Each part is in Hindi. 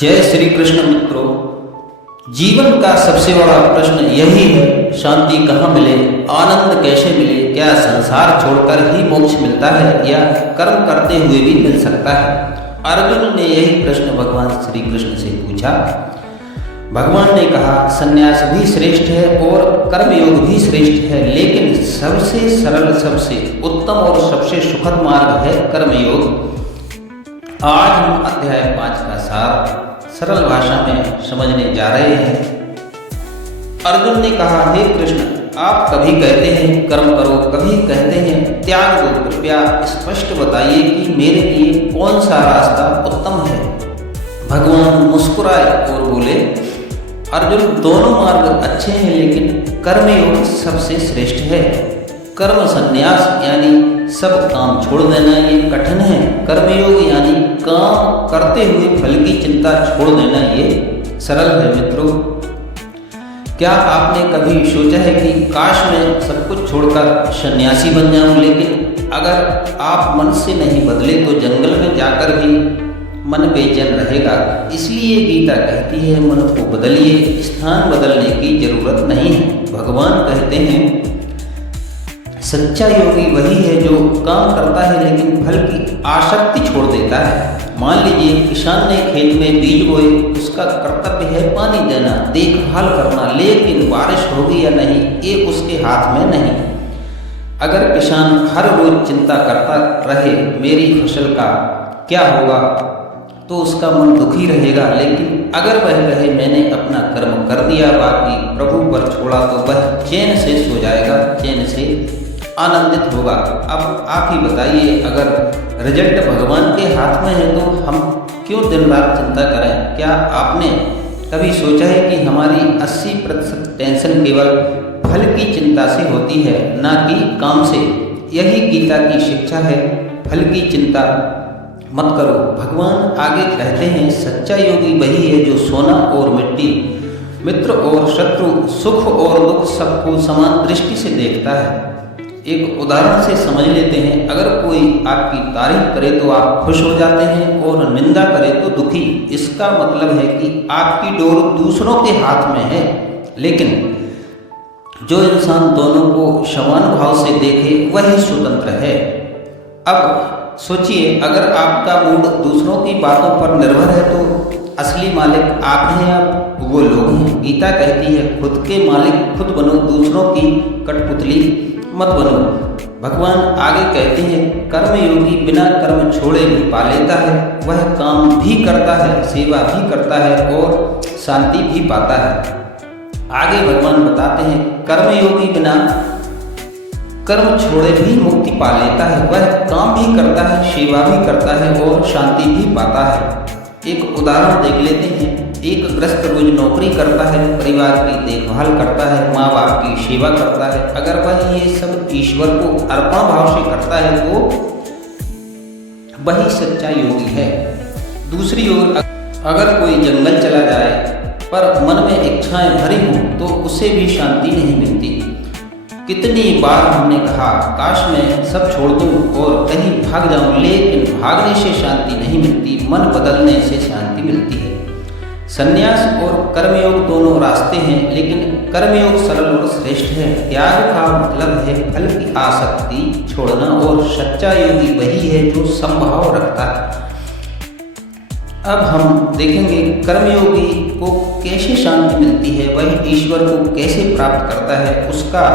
जय श्री कृष्ण मित्रों। जीवन का सबसे बड़ा प्रश्न यही है, शांति कहाँ मिले, आनंद कैसे मिले, क्या संसार छोड़कर ही मोक्ष मिलता है या कर्म करते हुए भी मिल सकता है। अर्जुन ने यही प्रश्न भगवान श्री कृष्ण से पूछा। भगवान ने कहा, संन्यास भी श्रेष्ठ है और कर्मयोग भी श्रेष्ठ है, लेकिन सबसे सरल, सबसे उत्तम और सबसे सुखद मार्ग है कर्मयोग। आज हम अध्याय 5 का सार सरल भाषा में समझने जा रहे हैं। अर्जुन ने कहा, हे कृष्ण, आप कभी कहते हैं कर्म करो, कभी कहते हैं त्याग दो। कृपया स्पष्ट बताइए कि मेरे लिए कौन सा रास्ता उत्तम है। भगवान मुस्कुराए और बोले, अर्जुन, दोनों मार्ग अच्छे हैं, लेकिन कर्मयोग सबसे श्रेष्ठ है। कर्म संन्यास यानी सब काम छोड़ देना ये कठिन है। कर्मयोग यानी काम करते हुए फल की चिंता छोड़ देना ये सरल है। मित्रों, क्या आपने कभी सोचा है कि काश मैं सब कुछ छोड़कर सन्यासी बन जाऊं, लेकिन अगर आप मन से नहीं बदले तो जंगल में जाकर भी मन बेचैन रहेगा। इसलिए गीता कहती है, मन को बदलिए, स्थान बदलने की जरूरत नहीं है। भगवान कहते हैं, सच्चा योगी वही है जो काम करता है लेकिन फल की आसक्ति छोड़ देता है। मान लीजिए किसान ने खेत में बीज बोए, उसका कर्तव्य है पानी देना, देखभाल करना, लेकिन बारिश होगी या नहीं ये उसके हाथ में नहीं। अगर किसान हर रोज चिंता करता रहे मेरी फसल का क्या होगा, तो उसका मन दुखी रहेगा। लेकिन अगर वह कहे मैंने अपना कर्म कर दिया, बाकी प्रभु पर छोड़ा, तो वह चैन से सो जाएगा, चैन से आनंदित होगा। अब आप ही बताइए, अगर रिजल्ट भगवान के हाथ में है तो हम क्यों दिन रात चिंता करें। क्या आपने कभी सोचा है कि हमारी 80% टेंशन केवल फल की चिंता से होती है, ना कि काम से। यही गीता की शिक्षा है, फल की चिंता मत करो। भगवान आगे कहते हैं, सच्चा योगी वही है जो सोना और मिट्टी, मित्र और शत्रु, सुख और दुख सबको समान दृष्टि से देखता है। एक उदाहरण से समझ लेते हैं। अगर कोई आपकी तारीफ करे तो आप खुश हो जाते हैं और निंदा करे तो दुखी। इसका मतलब है कि आपकी डोर दूसरों के हाथ में है। लेकिन जो इंसान दोनों को समान भाव से देखे वही स्वतंत्र है। अब सोचिए, अगर आपका मूड दूसरों की बातों पर निर्भर है तो असली मालिक आप हैं, आप वो लोग हैं। गीता कहती है, खुद के मालिक खुद बनो, दूसरों की कठपुतली मत बनो। भगवान आगे कहते हैं, कर्मयोगी बिना कर्म छोड़े भी पा लेता है। वह काम भी करता है, सेवा भी करता है और शांति भी पाता है। आगे भगवान बताते हैं, कर्मयोगी बिना कर्म छोड़े भी मुक्ति पा लेता है। वह काम भी करता है, सेवा भी करता है और शांति भी पाता है। एक उदाहरण देख लेते हैं। एक गृहस्थ रोज नौकरी करता है, परिवार की देखभाल करता है, माँ बाप की सेवा करता है। अगर वह ये सब ईश्वर को अर्पण भाव से करता है तो वही सच्चा योगी है। दूसरी ओर अगर कोई जंगल चला जाए पर मन में इच्छाएं भरी हों तो उसे भी शांति नहीं मिलती। कितनी बार हमने कहा, काश मैं सब छोड़ दूं और कहीं भाग जाऊं, लेकिन भागने से शांति नहीं मिलती, मन बदलने से शांति मिलती है। संन्यास और कर्मयोग दोनों रास्ते हैं, लेकिन कर्मयोग सरल और श्रेष्ठ है। त्याग का मतलब है फल की आसक्ति छोड़ना, और सच्चा योगी वही है जो समभाव रखता है। अब हम देखेंगे कर्मयोगी को कैसे शांति मिलती है, वह ईश्वर को कैसे प्राप्त करता है, उसका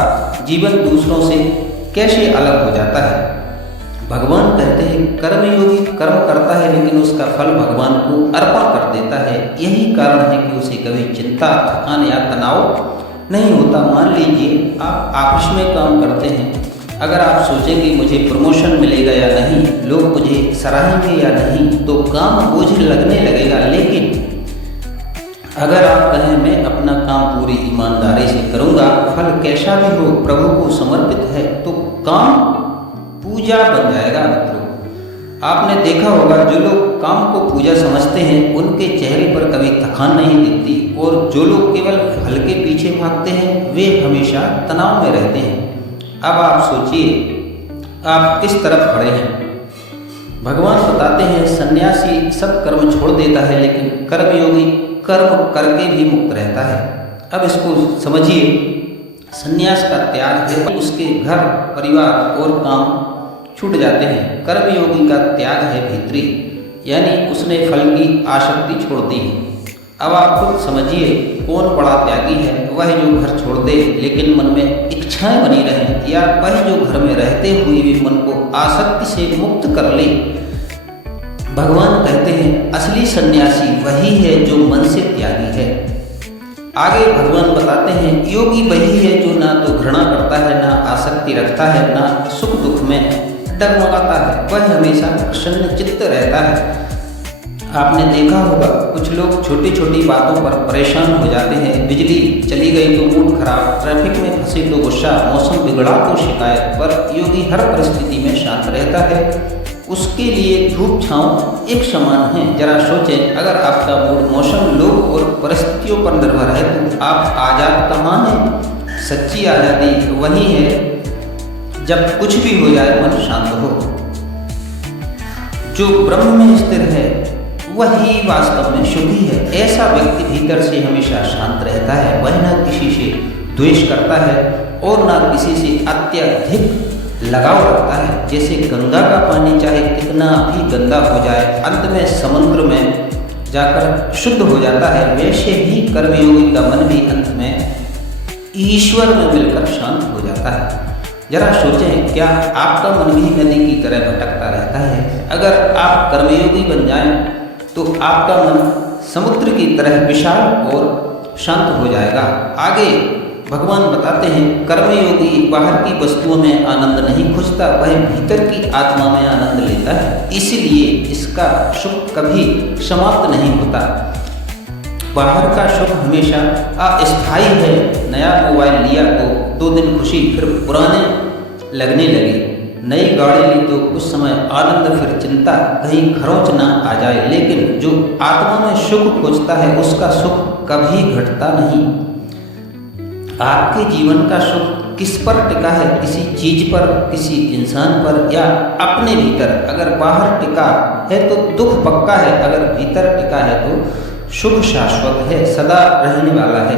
जीवन दूसरों से कैसे अलग हो जाता है। भगवान कहते हैं, कर्मयोगी कर्म करता है लेकिन उसका फल भगवान को अर्पण कर देता है। यही कारण है कि उसे कभी चिंता, थकान या तनाव नहीं होता। मान लीजिए आप ऑफिस में काम करते हैं। अगर आप सोचेंगे मुझे प्रमोशन मिलेगा या नहीं, लोग मुझे सराहेंगे या नहीं, तो काम बोझ लगने लगेगा। लेकिन अगर आप कहें मैं अपना काम पूरी ईमानदारी से करूँगा, फल कैसा भी हो प्रभु को समर्पित है, तो काम पूजा बन जाएगा। मित्रों, आपने देखा होगा, जो लोग काम को पूजा समझते हैं उनके चेहरे पर कभी थकान नहीं दिखती, और जो लोग केवल फल के पीछे भागते हैं वे हमेशा तनाव में रहते हैं। अब आप सोचिए, आप किस तरफ खड़े हैं। भगवान बताते हैं सन्यासी सब कर्म छोड़ देता है, लेकिन कर्मयोगी कर्म करके भी मुक्त रहता है। अब इसको समझिए, सन्यास का त्याग है उसके घर परिवार और काम छूट जाते हैं। कर्मयोगी का त्याग है भीतरी, यानी उसने फल की आसक्ति छोड़ दी है। अब आप खुद समझिए कौन बड़ा त्यागी है, वह जो घर छोड़ दे लेकिन मन में इच्छाएं बनी रहें, या वह जो घर में रहते हुए भी मन को आसक्ति से मुक्त कर ले। भगवान कहते हैं असली सन्यासी वही है जो मन से त्यागी है। आगे भगवान बताते हैं योगी वही है जो ना तो घृणा करता है, ना आसक्ति रखता है, ना सुख दुख में डगमगाता है, वह हमेशा प्रसन्न चित्त रहता है। आपने देखा होगा कुछ लोग छोटी छोटी बातों पर परेशान हो जाते हैं। बिजली चली गई तो मूड खराब, ट्रैफिक में फंसे तो गुस्सा, मौसम बिगड़ा तो शिकायत। पर योगी हर परिस्थिति में शांत रहता है। उसके लिए धूप छांव एक समान है। जरा सोचें, अगर आपका मूड मौसम, लोग और परिस्थितियों पर निर्भर है तो आप आज़ाद कहाँ हैं? सच्ची आज़ादी वही है जब कुछ भी हो जाए मन शांत हो। जो ब्रह्म में स्थिर है वही वास्तव में सुखी है। ऐसा व्यक्ति भीतर से हमेशा शांत रहता है। वह न किसी से द्वेष करता है और न किसी से अत्यधिक लगाव रखता है। जैसे गंगा का पानी चाहे कितना भी गंदा हो जाए, अंत में समुद्र में जाकर शुद्ध हो जाता है, वैसे ही कर्मयोगी का मन भी अंत में ईश्वर में मिलकर शांत हो जाता है। जरा सोचें, क्या आपका मन भी नदी की तरह भटकता रहता है? अगर आप कर्मयोगी बन जाएं तो आपका मन समुद्र की तरह विशाल और शांत हो जाएगा। आगे भगवान बताते हैं कर्मयोगी बाहर की वस्तुओं में आनंद नहीं खोजता, वह भीतर की आत्मा में आनंद लेता है। इसलिए इसका सुख कभी समाप्त नहीं होता। बाहर का सुख हमेशा अस्थायी है। नया मोबाइल लिया तो 2 दिन खुशी, फिर पुराने लगने लगे। नई गाड़ी ली तो कुछ समय आनंद, फिर चिंता कहीं खरोंच ना आ जाए। लेकिन जो आत्मा में सुख खोजता है उसका सुख कभी घटता नहीं। आपके जीवन का सुख किस पर टिका है? किसी चीज पर, किसी इंसान पर, या अपने भीतर? अगर बाहर टिका है तो दुख पक्का है, अगर भीतर टिका है तो सुख शाश्वत है, सदा रहने वाला है।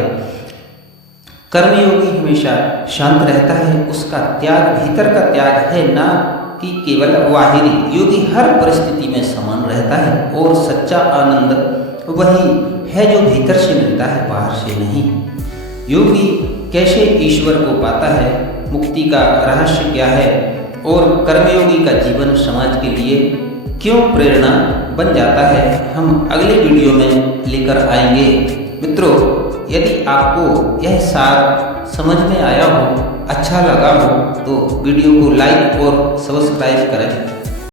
कर्मयोगी हमेशा शांत रहता है। उसका त्याग भीतर का त्याग है, ना कि केवल बाहरी। योगी हर परिस्थिति में समान रहता है और सच्चा आनंद वही है जो भीतर से मिलता है, बाहर से नहीं। योगी कैसे ईश्वर को पाता है, मुक्ति का रहस्य क्या है, और कर्मयोगी का जीवन समाज के लिए क्यों प्रेरणा बन जाता है, हम अगले वीडियो में लेकर आएंगे। मित्रों, यदि आपको यह सार समझ में आया हो, अच्छा लगा हो, तो वीडियो को लाइक और सब्सक्राइब करें।